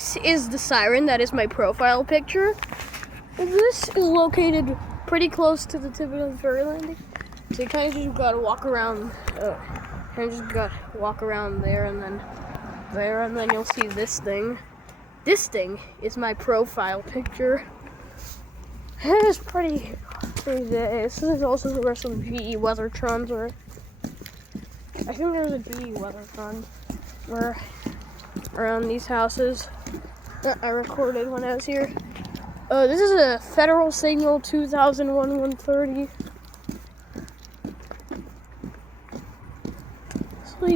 this is the siren that is my profile picture. This is located pretty close to the tip of the ferry landing. So you kind of just gotta walk around, there and then there, and then you'll see this thing. This thing is my profile picture. It is pretty crazy. This is also where some GE Weathertrons are. I think there's a GE Weathertron where around these houses that I recorded when I was here. This is a Federal Signal 2001-130. So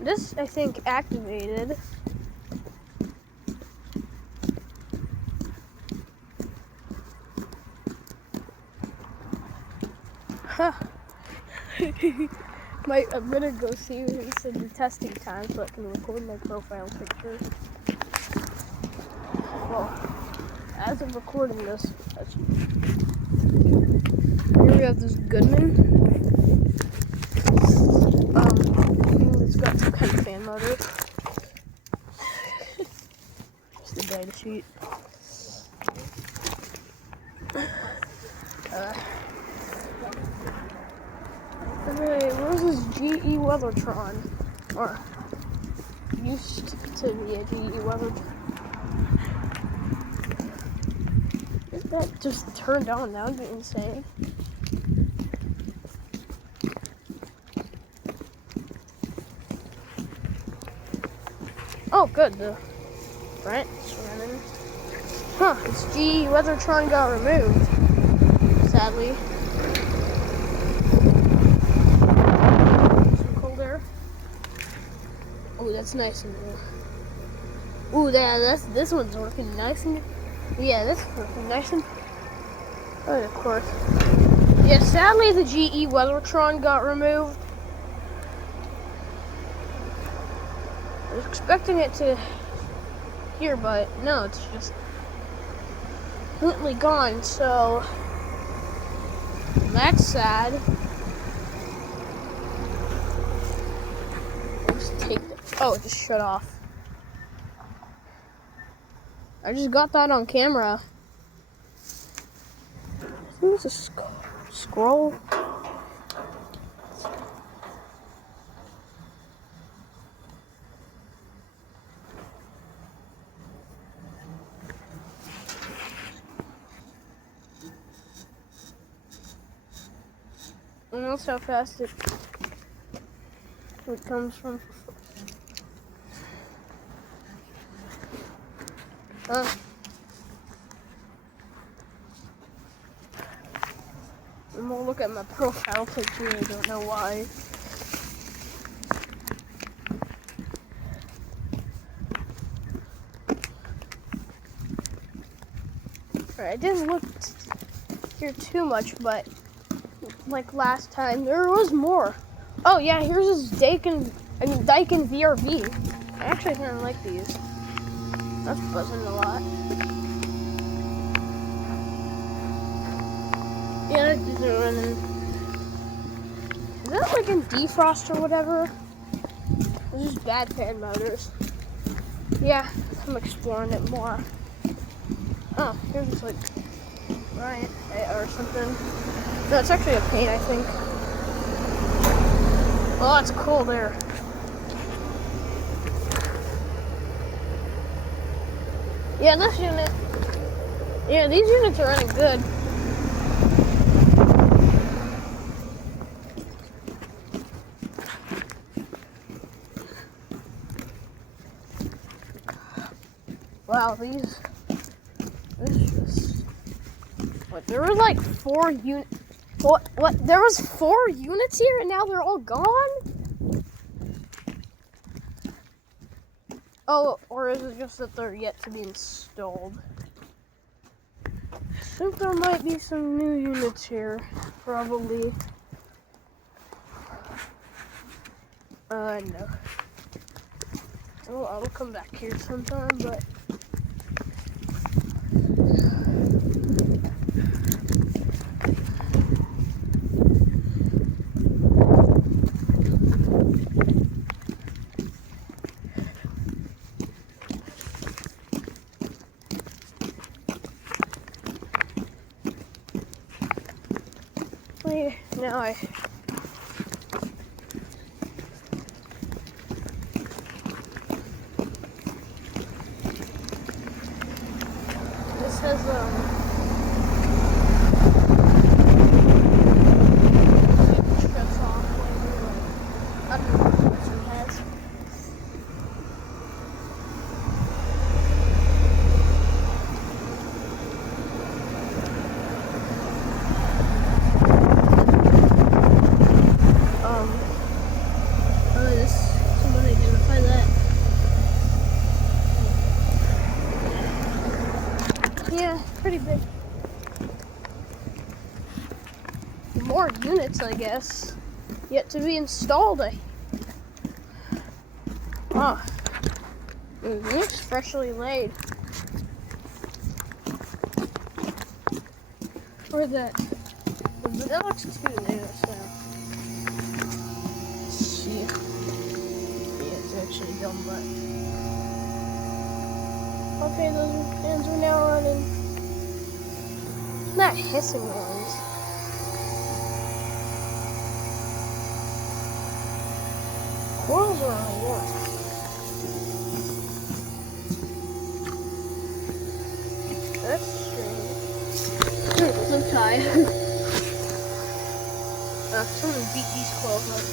this I think activated. Huh. I'm gonna go see what he said the testing time so I can record my profile picture. Well, as of recording this, here we have this Goodman. It's got some kind of fan motor. Just the data sheet. Where's this GE Weathertron? Or used to be a GE Weathertron. If that just turned on, that would be insane. Oh, good. The Brent's running. Huh, this GE Weathertron got removed, sadly. Oh, that's nice and new. Ooh, this one's working nice and. Yeah, this is working nice and. Oh, of course. Yeah, sadly the GE Weathertron got removed. I was expecting it to here, but no, it's just completely gone. So that's sad. Oh, it just shut off. I just got that on camera. I think it's a scroll. And that's how fast it comes from. And we'll look at my profile picture. I don't know why. Alright, I didn't look here too much, but like last time, there was more. Oh yeah, here's this Daikin VRV. I actually kind of like these. That's buzzing a lot. Yeah, these are running. Is that like in defrost or whatever? They're just bad fan motors. Yeah, I'm exploring it more. Oh, here's this like Riot or something. No, it's actually a paint, I think. Oh, that's cool there. Yeah, this unit. Yeah, these units are running good. Wow, these. What? There were like 4 units. What? There was 4 units here, and now they're all gone. Oh, or is it just that they're yet to be installed? I think there might be some new units here, probably. No. Oh, I'll come back here sometime, but. Now this has shuts off later. I don't know what this one has. Someone identify that. Yeah, pretty big. More units, I guess, yet to be installed. Oh, it looks freshly laid. Or that looks too new, so. Let's see. Yeah, it's actually dumb, but. Okay, those fans are now running. Not hissing ones. Coils are on what? That's strange. I'm tired. Someone beat these coils up.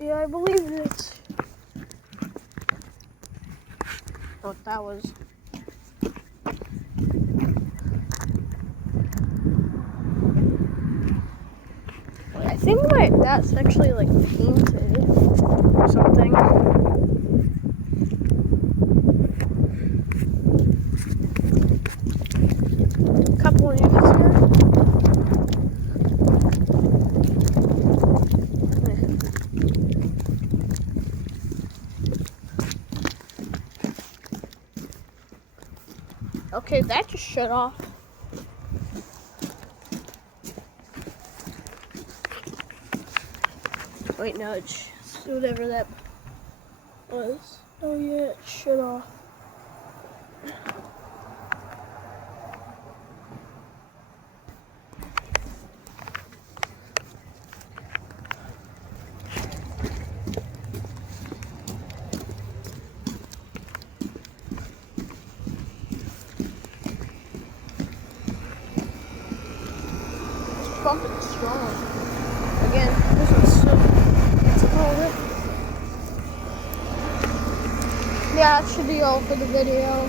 Yeah, I believe it's what that was. I think that's actually like painted or something. Couple of units here. Okay, that just shut off. Wait, no, it's whatever that was. Oh yeah, it shut off. Pumping strong. Again, this one's still. Yeah, that should be all for the video.